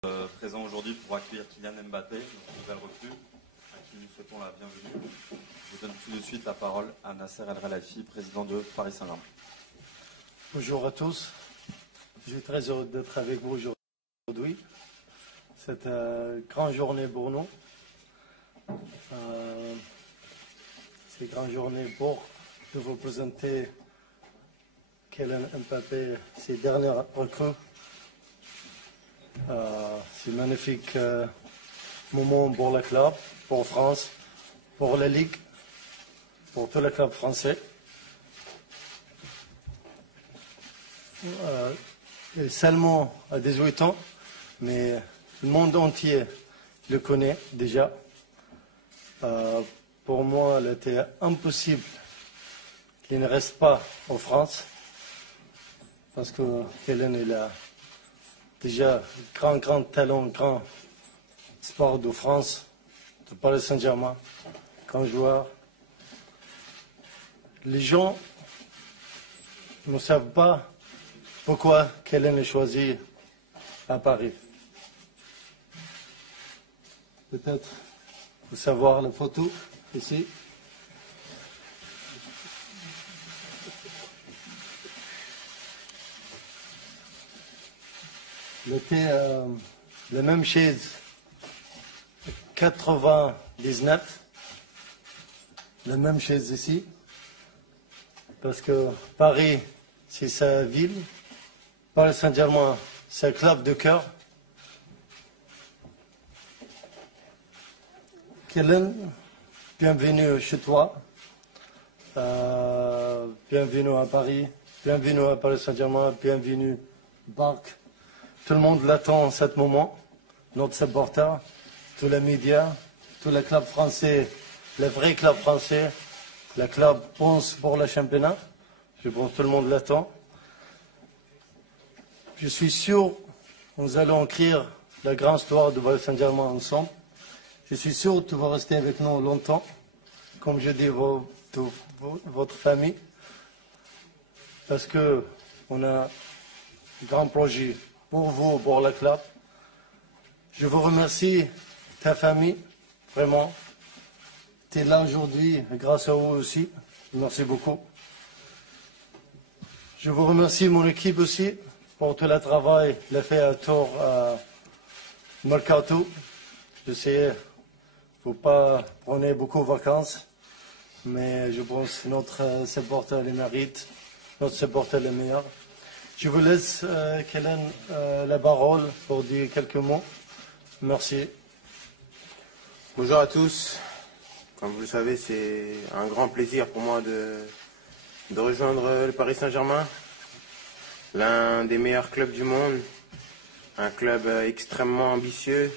Présent aujourd'hui pour accueillir Kylian Mbappé, notre nouvelle recrue, à qui nous souhaitons la bienvenue. Je donne tout de suite la parole à Nasser El Khelaifi, président de Paris Saint-Germain. Bonjour à tous, je suis très heureux d'être avec vous aujourd'hui. C'est une grande journée pour nous. C'est une grande journée pour de vous présenter Kylian Mbappé, ses dernières recrues. C'est un magnifique moment pour le club, pour France, pour la Ligue, pour tous les clubs français. Et seulement à 18 ans, mais le monde entier le connaît déjà. Pour moi, il était impossible qu'il ne reste pas en France, parce que Kylian il a déjà grand talent, grand sport de France, de Paris Saint-Germain, grand joueur. Les gens ne savent pas pourquoi Kylian est choisi à Paris. Peut-être vous savoir la photo ici. Il était la même chaise 99, la même chaise ici, parce que Paris, c'est sa ville, Paris Saint-Germain, c'est un club de cœur. Kylian, bienvenue chez toi, bienvenue à Paris, bienvenue à Paris Saint-Germain, bienvenue Barque. Tout le monde l'attend à ce moment, notre supporter, tous les médias, tous les clubs français, les vrais clubs français, les clubs pensent pour le championnat. Je pense que tout le monde l'attend. Je suis sûr que nous allons écrire la grande histoire de Paris Saint-Germain ensemble. Je suis sûr que tu vas rester avec nous longtemps, comme je dis, votre famille, parce qu'on a un grand projet pour vous, pour le club. Je vous remercie, ta famille, vraiment. Tu es là aujourd'hui, grâce à vous aussi. Merci beaucoup. Je vous remercie, mon équipe aussi, pour tout le travail, le fait à tour Mercato. Je sais, il ne faut pas prendre beaucoup de vacances, mais je pense que notre supporter le mérite, notre supporter le meilleur. Je vous laisse, Kylian, la parole pour dire quelques mots. Merci. Bonjour à tous. Comme vous le savez, c'est un grand plaisir pour moi de rejoindre le Paris Saint-Germain, l'un des meilleurs clubs du monde, un club extrêmement ambitieux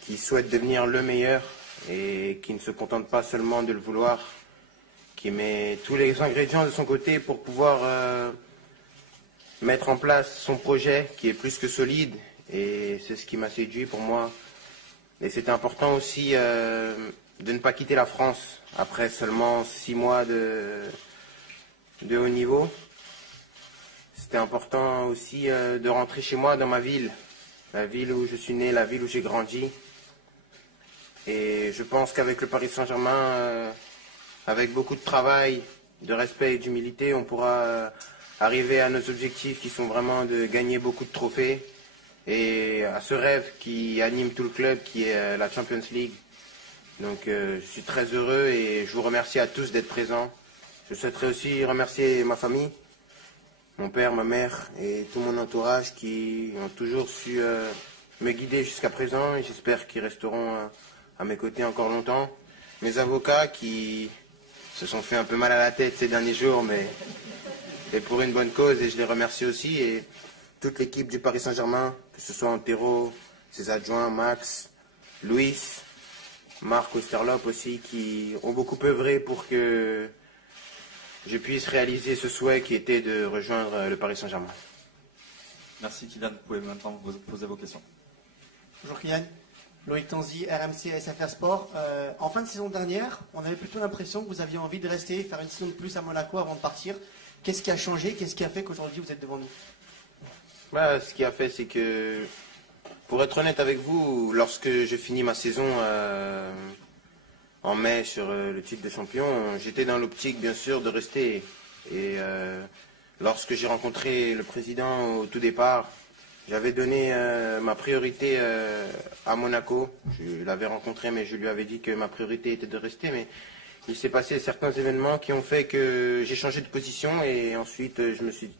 qui souhaite devenir le meilleur et qui ne se contente pas seulement de le vouloir, qui met tous les ingrédients de son côté pour pouvoir mettre en place son projet qui est plus que solide, et c'est ce qui m'a séduit pour moi. Et c'était important aussi de ne pas quitter la France après seulement 6 mois de haut niveau. C'était important aussi de rentrer chez moi dans ma ville, la ville où je suis né, la ville où j'ai grandi. Et je pense qu'avec le Paris Saint-Germain, avec beaucoup de travail, de respect et d'humilité, on pourra arriver à nos objectifs qui sont vraiment de gagner beaucoup de trophées et à ce rêve qui anime tout le club qui est la Champions League. Donc je suis très heureux et je vous remercie à tous d'être présents. Je souhaiterais aussi remercier ma famille, mon père, ma mère et tout mon entourage qui ont toujours su me guider jusqu'à présent, et j'espère qu'ils resteront à mes côtés encore longtemps. Mes avocats qui se sont fait un peu mal à la tête ces derniers jours, mais c'est pour une bonne cause, et je les remercie aussi, et toute l'équipe du Paris Saint-Germain, que ce soit Antero, ses adjoints, Max, Luis, Marc Osterlop aussi, qui ont beaucoup œuvré pour que je puisse réaliser ce souhait qui était de rejoindre le Paris Saint-Germain. Merci Kylian, vous pouvez maintenant vous poser vos questions. Bonjour Kylian, Loïc Tanzi, RMC SFR Sport. En fin de saison dernière, on avait plutôt l'impression que vous aviez envie de rester, faire une saison de plus à Monaco avant de partir. Qu'est-ce qui a changé? Qu'est-ce qui a fait qu'aujourd'hui vous êtes devant nous? Ce qui a fait, c'est que Pour être honnête avec vous, lorsque je finis ma saison en mai sur le titre de champion, j'étais dans l'optique bien sûr de rester. Et lorsque j'ai rencontré le président au tout départ, j'avais donné ma priorité à Monaco. Je l'avais rencontré, mais je lui avais dit que ma priorité était de rester. Mais il s'est passé certains événements qui ont fait que j'ai changé de position. Et ensuite, je me suis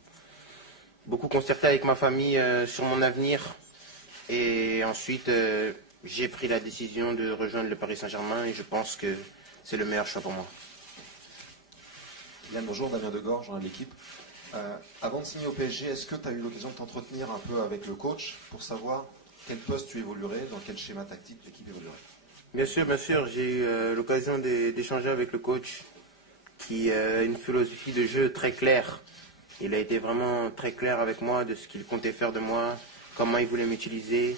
beaucoup concerté avec ma famille sur mon avenir. Et ensuite, j'ai pris la décision de rejoindre le Paris Saint-Germain. Et je pense que c'est le meilleur choix pour moi. Yann, bonjour, Damien Degorge, journal de l'équipe. Avant de signer au PSG, est-ce que tu as eu l'occasion de t'entretenir un peu avec le coach pour savoir quel poste tu évoluerais, dans quel schéma tactique l'équipe évoluerait? Bien sûr, j'ai eu l'occasion d'échanger avec le coach qui a une philosophie de jeu très claire. Il a été vraiment très clair avec moi de ce qu'il comptait faire de moi, comment il voulait m'utiliser.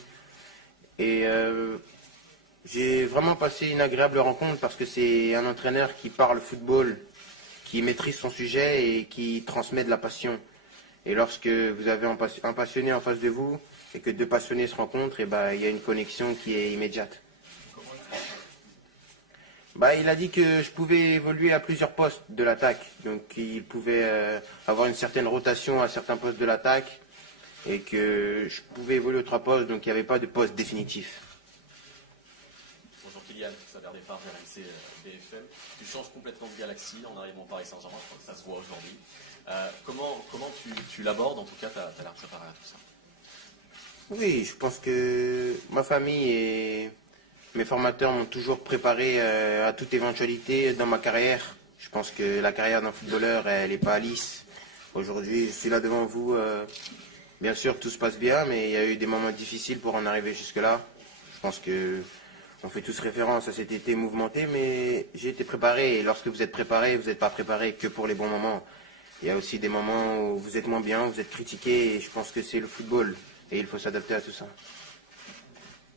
Et j'ai vraiment passé une agréable rencontre parce que c'est un entraîneur qui parle football, qui maîtrise son sujet et qui transmet de la passion. Et lorsque vous avez un passionné en face de vous et que deux passionnés se rencontrent, et il y a une connexion qui est immédiate. Il a dit que je pouvais évoluer à plusieurs postes de l'attaque. Donc il pouvait avoir une certaine rotation à certains postes de l'attaque et que je pouvais évoluer aux 3 postes, donc il n'y avait pas de poste définitif. Bonjour Kylian, Saber Départ, RMC BFM. Tu changes complètement de galaxie en arrivant au Paris Saint-Germain, je crois que ça se voit aujourd'hui. Comment tu l'abordes? En tout cas, tu as l'air préparé à tout ça. Oui, je pense que ma famille et mes formateurs m'ont toujours préparé à toute éventualité dans ma carrière. Je pense que la carrière d'un footballeur, elle n'est pas lisse. Aujourd'hui, je suis là devant vous. Bien sûr, tout se passe bien, mais il y a eu des moments difficiles pour en arriver jusque-là. Je pense qu'on fait tous référence à cet été mouvementé, mais j'ai été préparé. Et lorsque vous êtes préparé, vous n'êtes pas préparé que pour les bons moments. Il y a aussi des moments où vous êtes moins bien, vous êtes critiqué, et je pense que c'est le football. Et il faut s'adapter à tout ça.